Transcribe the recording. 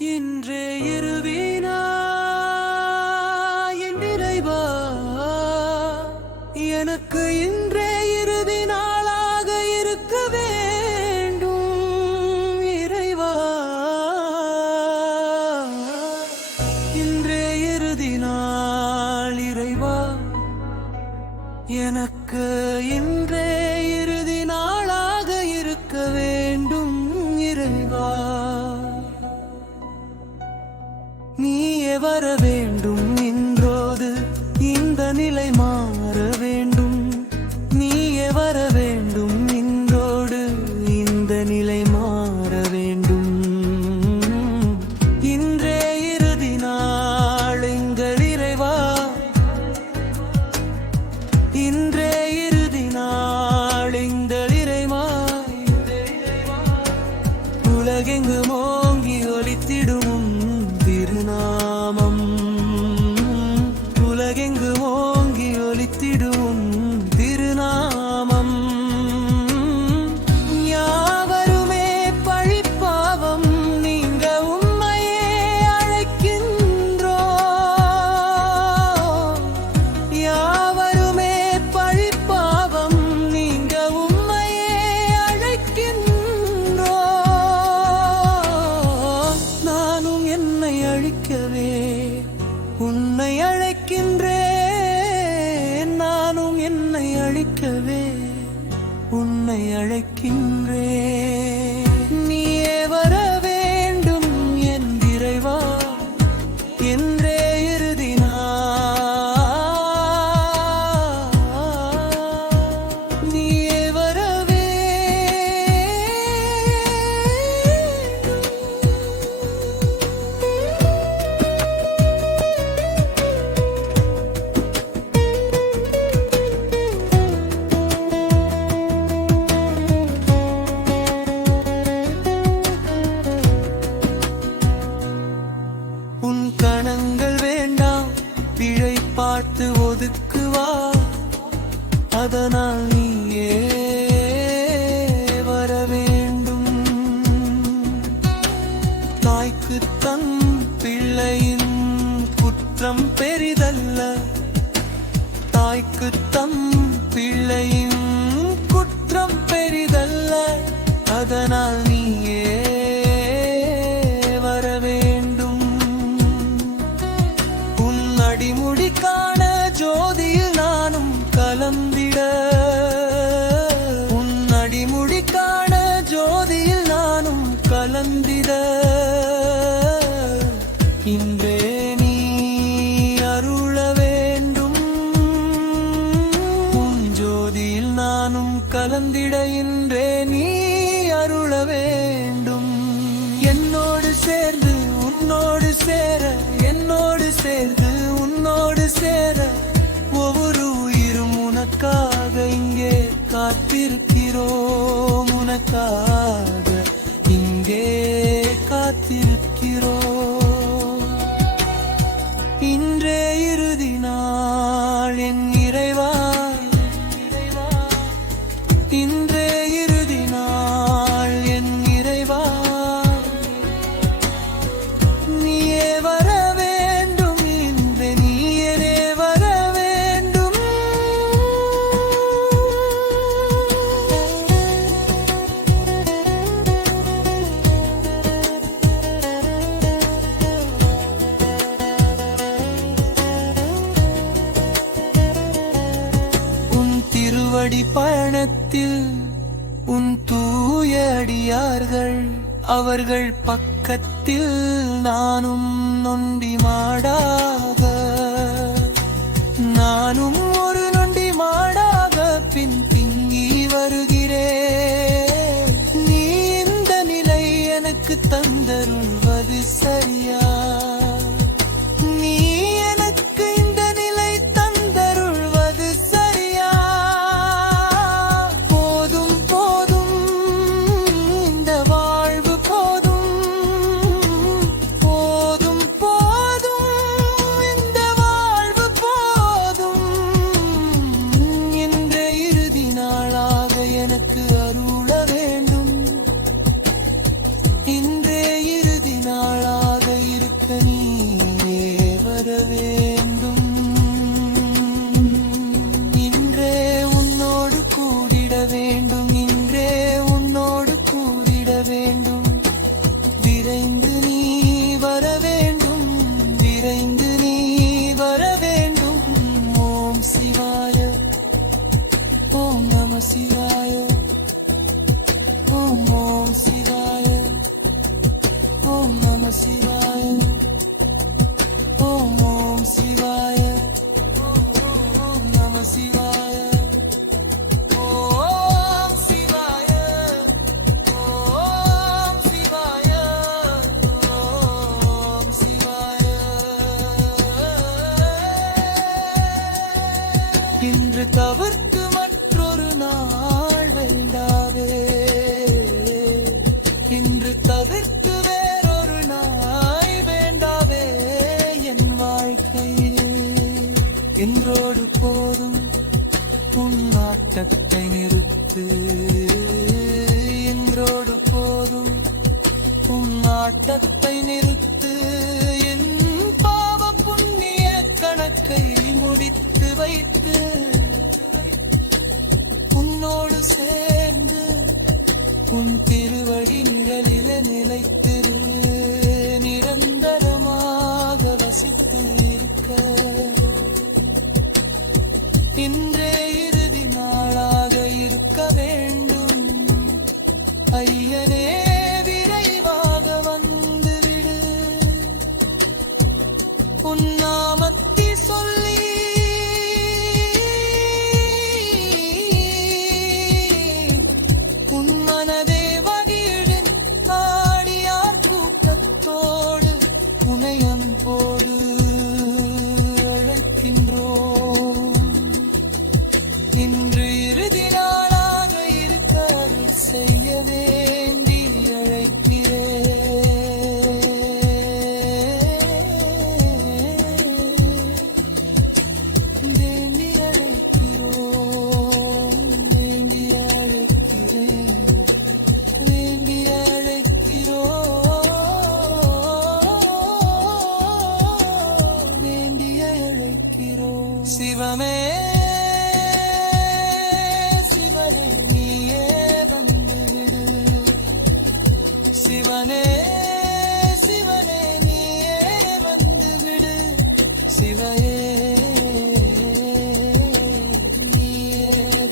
இன்றே இருவினா alguien de amor. உன்னை அழைக்கின்றேன். கலந்திடையின்றே நீ அருள வேண்டும். என்னோடு சேர்ந்து உன்னோடு சேர என்னோடு சேர்ந்து உன்னோடு சேர. ஒவ்வொரு உயிரும் உனக்காக இங்கே காத்திருக்கிறோம் உனக்காக. இன்று மரணத்தில் உன் தூய அடியார்கள் அவர்கள் பக்கத்தில் நானும் நொண்டி மாடாக. நானும் ஒரு நொண்டி மாடாக பின் திங்கி வருகிறேன். நீ இந்த நிலை எனக்கு தந்தருள்வது சரி. எனக்கு அருள வேண்டும். இன்றே இறுதி நாளாக இருக்க நீயே வர வேண்டும். இன்றே உன்னோடு கூடிட வேண்டும். இன்றே உன்னோடு கூடிட வேண்டும். விரைந்து நீ வர வேண்டும். விரைந்து நீ வர வேண்டும். ஓம் சிவாய. ஓம் நம சிவாய. சிவாய ஆட்டத்தை நிறுத்து என்றோடு போதும் உன் ஆட்டத்தை நிறுத்து. என் பாவ புண்ணிய கணக்கை முடித்து வைத்து. உன்னோடு சேர்ந்து உன் திருவடி நிழலில நிலைத்திரு நிரந்தரமாக வசித்து இருக்க. இன்றே இறுதி